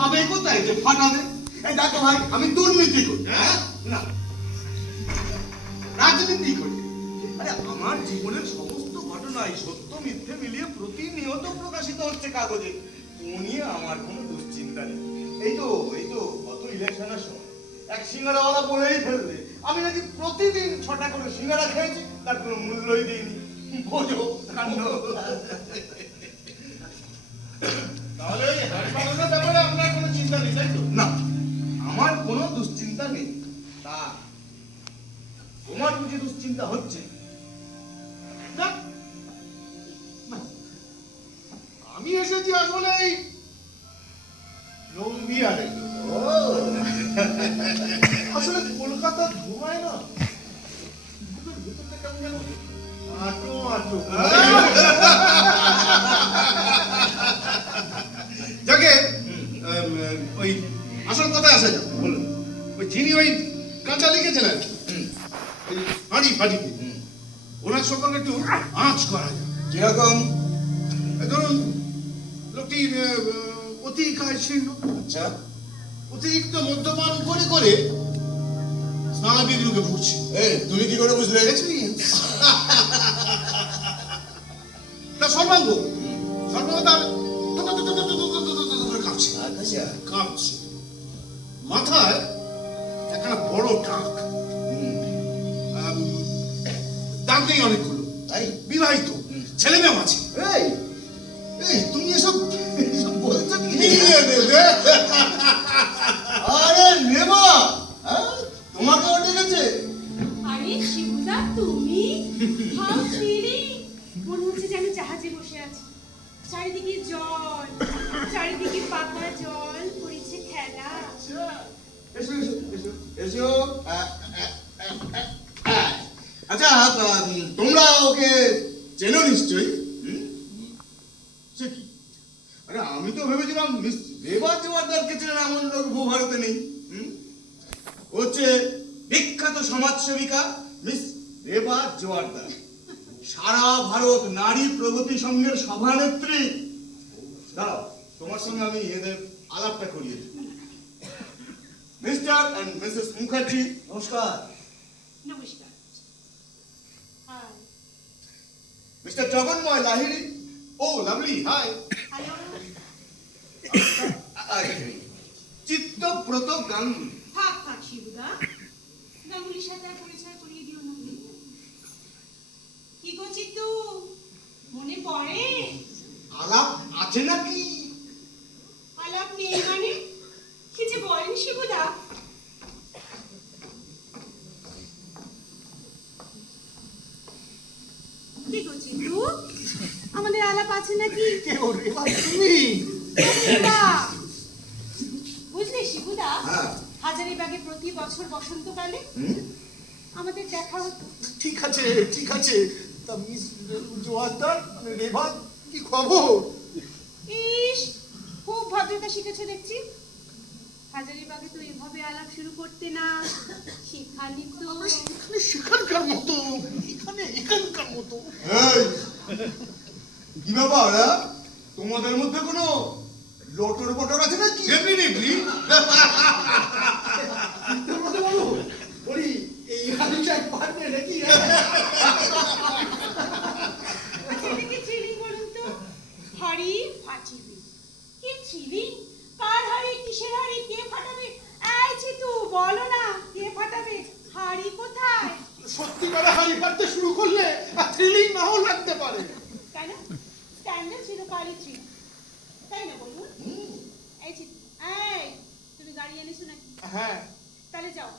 পাবে কোথায়? যে ফাটাবে। এই দেখো ভাই, আমি দুর্নীতি করি হ্যাঁ? না। রাজনীতি করি। আরে, আমার জীবনের সমস্ত ঘটনাই সত্য, মিথ্যে মিলিয়ে প্রতিনিয়ত প্রকাশিত হচ্ছে কাগজে। ও নিয়ে আমার কোনো দুশ্চিন্তা নেই। এই তো এই তো গত ইলেকশনের সময়। এক সিঙ্গারাওয়ালা বলেই ফেললে আমি নাকি প্রতিদিন ছটা করে সিঙ্গারা খেয়েছি, তার কোনো মূল্যই দিইনি। বোঝো, কাণ্ড। তোমার বুঝি দুশ্চিন্তা হচ্ছে। আমি এসেছি আসলে এই আসলে কলকাতা ধোঁয়ায় না। ভেতরটা কেমন যেন আটো আটো। যাকে ওই আসল কথায় আসা যাক বলুন। ওই যিনি ওই কাঁচা লিখেছেন ফাঁড়ি ফাঁড়িতে ওনার সম্পর্কে একটু আঁচ করা যায় যেরকম ধরুন লোকটি অতি আচ্ছা অতিরিক্ত মদ্যপান করে করে স্নানাবিক রোগে ভুগছে তুমি কি করে বুঝলে না সর্বাঙ্গ সর্বাঙ্গ তার কাঁপছে কাঁপছে মাথায় একটা বড় টাক দাগ নেই অনেকগুলো তাই? বিবাহিত ছেলে মেয়েও আছে। এই এই তুমি এসব এসব বলছো কি? আরে নেবা হ্যাঁ? তোমাকেও ডেকেছে। আরে শিবুদা তুমি? হাউ থ্রিলিং মনে হচ্ছে যেন জাহাজে বসে আছি। চারিদিকে জল চারিদিকে পাতা জল করেছে খেলা। আচ্ছা এসো এসো এসো এসো। আচ্ছা তোমরা ওকে চেনো নিশ্চয়ই? সে কি? আরে, আমি তো ভেবেছিলাম মিস রেবা জোয়ারদারকে চেনেন, এমন লোক ভূভারতে নেই? হচ্ছে বিখ্যাত সমাজসেবিকা মিস রেবা জোয়ারদার সারা ভারত নারী প্রগতি সংঘের সভানেত্রী। দাঁড়াও, তোমার সঙ্গে আমি এদের আলাপটা করিয়ে মিস্টার অ্যান্ড মিসেস মুখার্জি, নমস্কার। নমস্কার হাই মিস্টার জগন্ময় লাহিড়ি ও লাভলি হাই চিত্তব্রত গাঙ্গুলি থাক থাক শিবুদা গাঙ্গুলির সাথে আর পরিচয় করিয়ে দিও না কি গো চিত্তু মনে পড়ে আলাপ আছে নাকি আলাপ নেই মানে কি যে বলেন শিবুদা কি আমাদের আলাপ আছে নাকি? কে ও রেবা তুমি। বুঝলে শিবুদা? হ্যাঁ। হাজারিবাগে প্রতি বছর বসন্তকালে আমাদের দেখা হতো। ঠিক আছে ঠিক আছে। তা মিস জোয়ারদার মানে রেবা কি খবর? ইস খুব ভদ্রতা শিখেছো দেখছি। হাজারিবাগে তো এভাবে আলাপ শুরু করতে না। শিক্ষানি তো এখানে সেখানকার মতো। এখানে এখানকার মতো। এই কি ব্যাপার হ্যাঁ? তোমাদের মধ্যে কোনো লটর বটর আছে নাকি? ডেফিনেটলি বলি এই হাড়িটাই পারবে নাকি? ছেলেকে ছিলিং বলুন তো। হাড়ি? ফাটিবে কি ছিলিং কার হাড়ি কিসের হাড়ি কে ফাটাবে? বলো না কে ফাটাবে? হাড়ি কোথায়? সত্যি করে হাড়ি ফাটতে শুরু করলে আর থ্রিলিং নাও লাগতে পারে। কেন স্ট্যান্ডার্ড ছিল কালি ছিল তাই না বলুন? এই তুমি গাড়ি এনেছো নাকি? হ্যাঁ। তাহলে যাও।